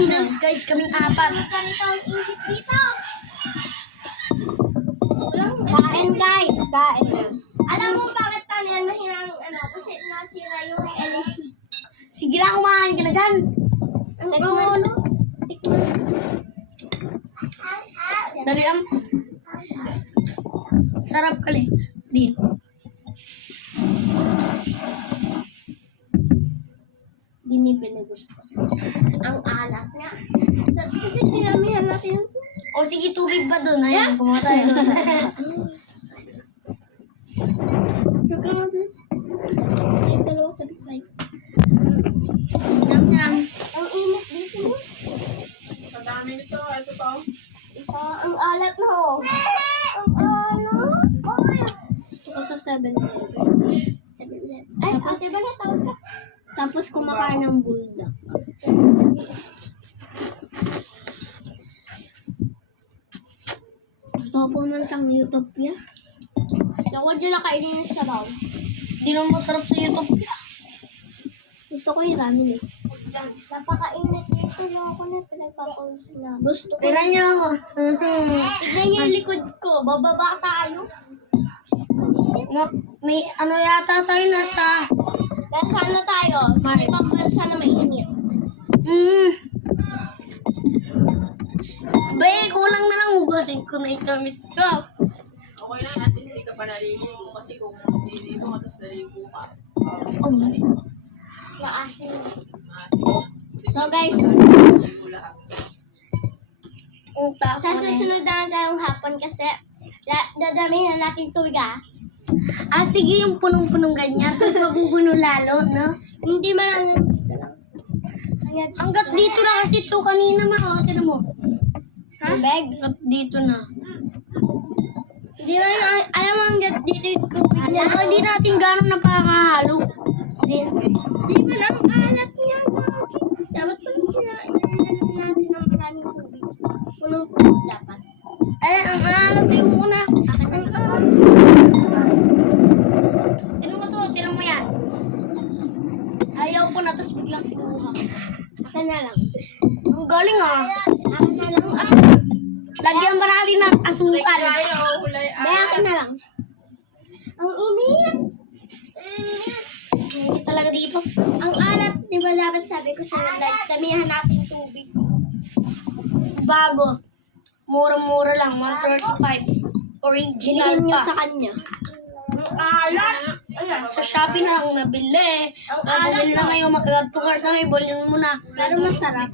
noodles guys, kaming apat. Ganito ang init dito. Kain guys, kain. Alam mo bakit tayo yan mahinang kasi nasira yung LC. Sige na, kumain ka na dyan. Dali ang... Sarap kali. Di. Di ni gusto. Ang alat niya. Kasi tinamihan natin. O sige, tubig ba doon? Ayan, kumuha tayo doon. Huwag ka nga doon. Ay, dalawa tabi tayo. Yum, yum. Ang init dito mo. Ang dami nito. Ito to. Ito, ang alat na ho. Ang alat. Ito sa 7-Eleven. Ay, Tapos- kasi ba natawag ka? Tapos kumakain ng bulldog. Gusto ko pumunta ng Utopia. Huwag nyo na kainin yung sabaw. Hindi naman masarap sa Utopia. Gusto ko yung ramen eh. Napakainit dito na ako na pinagpapawisan na. Gusto ko. Tira niyo ako. Tignan niyo yung likod ko. Bababa tayo. May ano yata tayo nasa... Nasa ano tayo? Ibang bansa na may init. Be, kulang na lang ugarin ko na ikamit ko. Okay lang. At least hindi ka pa naliligo. Kasi kung hindi dito, tapos naligo ka. Oh, no. Maasin. So guys, Naligo lahat. Sa susunod na tayong hapon kasi dadamihan na natin tubig ah. sige, yung punong-punong ganyan. Tapos mabubuno lalo, no? Hindi man lang dito lang. Hanggat dito na kasi ito kanina tinan mo. Bag? Hanggat dito na. Hindi man lang, alam mo hanggang dito yung tubig na. Hindi natin gano'n napakahalo. Di ba ang alat niya? Dapat pa kinain natin ng maraming tubig. Punong-puno dapat. Ay, ang alat yung muna. Tinan mo yan. Ayaw ko na, tapos biglang kinuha. Asan na lang? Ang galing ah. Akin na lang. Akin Lagyan ba natin ng asukal? Kaya hulay. na lang. Ang init. Hindi talaga dito. Ang alat, di ba dapat sabi ko sa live, damihan natin tubig. Bago. Mura-mura lang. 135. Original Binigyan nyo pa. sa kanya. Ang alat. Sa Shopee na lang nabili. Nabili na ngayon. Mag-add to cart na ngayon. Bilhin mo na. Pero masarap.